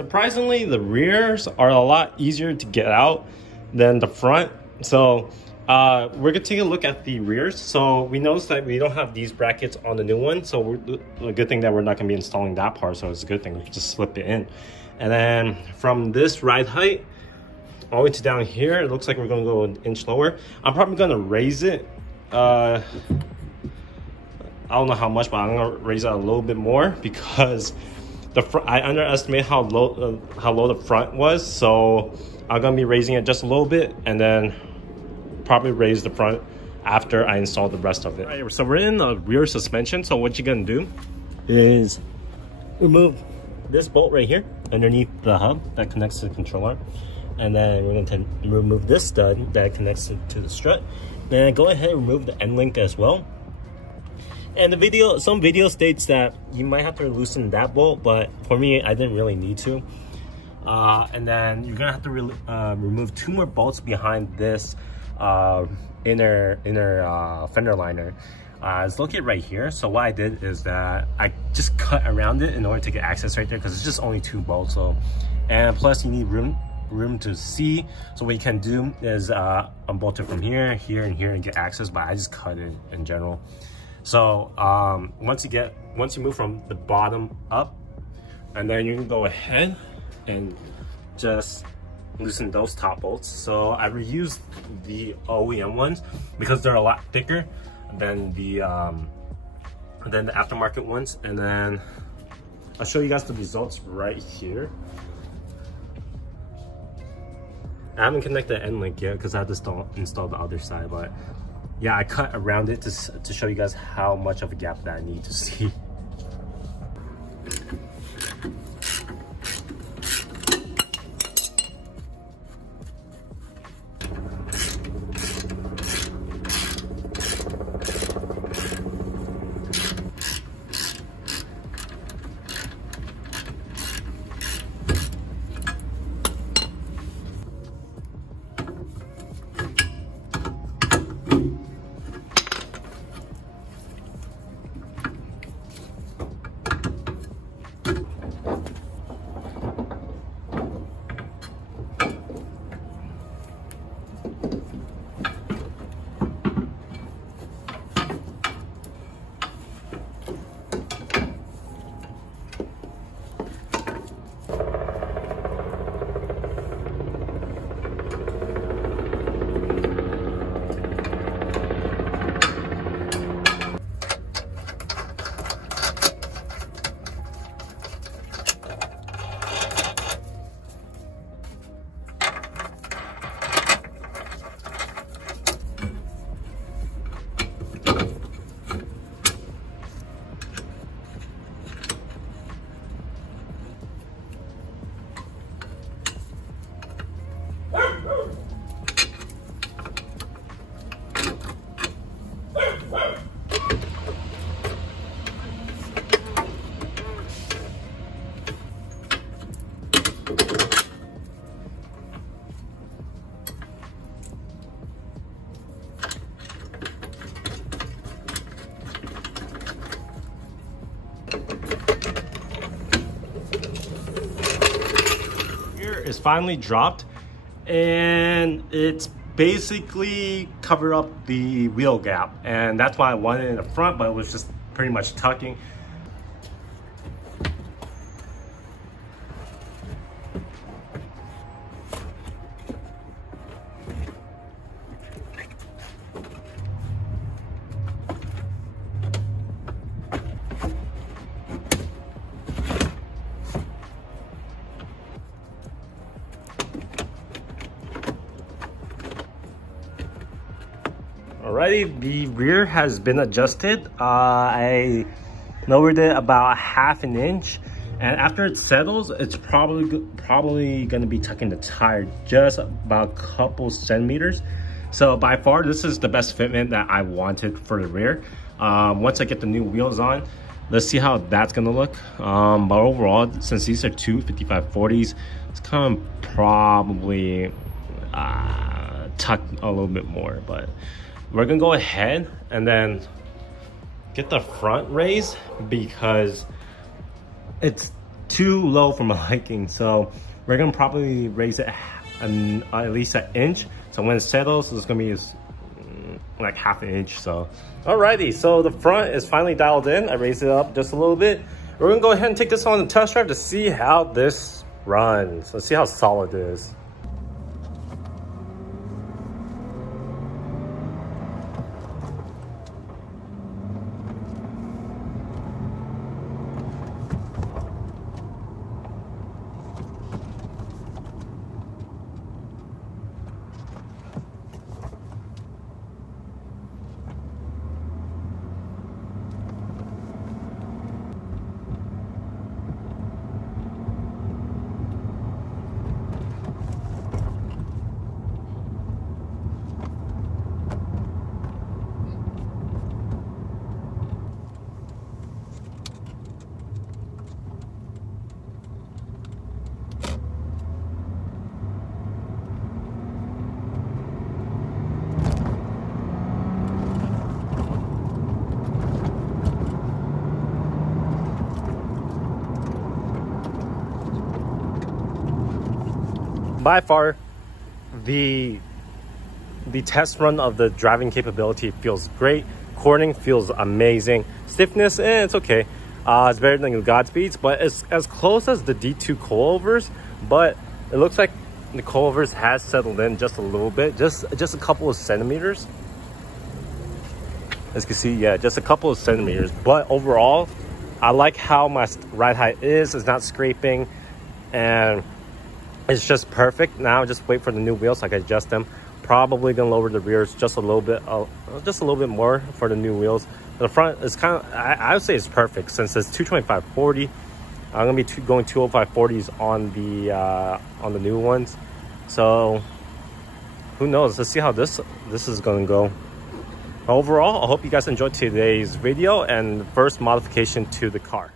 Surprisingly, the rears are a lot easier to get out than the front. So we're gonna take a look at the rears. So we noticed that we don't have these brackets on the new one. So a good thing that we're not gonna be installing that part. So it's a good thing, we can just slip it in. And then from this ride height all the way to down here, it looks like we're gonna go an inch lower. I'm probably gonna raise it. I don't know how much, but I'm gonna raise it a little bit more because I underestimated how low the front was. So I'm gonna be raising it just a little bit and then probably raise the front after I install the rest of it. All right, so we're in the rear suspension. So what you're gonna do is remove this bolt right here underneath the hub that connects to the control arm. And then we're going to remove this stud that connects to the strut. Then go ahead and remove the end link as well. And some video states that you might have to loosen that bolt, but for me, I didn't really need to. And then you're gonna have to remove 2 more bolts behind this inner fender liner. It's located right here. So what I did is that I just cut around it in order to get access right there, because it's just only 2 bolts. So, and plus you need room to see. So what you can do is unbolt it from here, here, and here and get access, but I just cut it in general. So once you move from the bottom up, and then you can go ahead and just loosen those top bolts. So I reused the OEM ones because they're a lot thicker than the aftermarket ones. And then I'll show you guys the results right here. I haven't connected the end link yet because I had to install the other side, but yeah, I cut around it to show you guys how much of a gap that I need to see. Is finally dropped, and it's basically covered up the wheel gap, and that's why I wanted it in the front, but it was just pretty much tucking. Alrighty, the rear has been adjusted. I lowered it about 1/2 inch, and after it settles, it's probably going to be tucking the tire just about a couple centimeters. So by far, this is the best fitment that I wanted for the rear. Once I get the new wheels on, let's see how that's going to look. But overall, since these are 255/40s, it's kind of probably tucked a little bit more, but we're gonna go ahead and then get the front raised because it's too low for my liking. So we're gonna probably raise it at least an inch. So when it settles, it's gonna be like half an inch. So alrighty, so the front is finally dialed in. I raised it up just a little bit. We're gonna go ahead and take this on a test drive to see how this runs. Let's see how solid it is. By far, the test run of the driving capability feels great. Cornering feels amazing. Stiffness, it's okay. It's better than the Godspeeds, but it's as close as the D2 coilovers. But it looks like the coilovers has settled in just a little bit, just a couple of centimeters. As you can see, yeah, just a couple of centimeters. But overall, I like how my ride height is. It's not scraping, and it's just perfect. Now just wait for the new wheels so I can adjust them. Probably gonna lower the rears just a little bit more for the new wheels. The front is kind of, I would say it's perfect since it's 225/40. I'm gonna be going 205/40s on the new ones. So who knows? Let's see how this is gonna go. Overall, I hope you guys enjoyed today's video and the first modification to the car.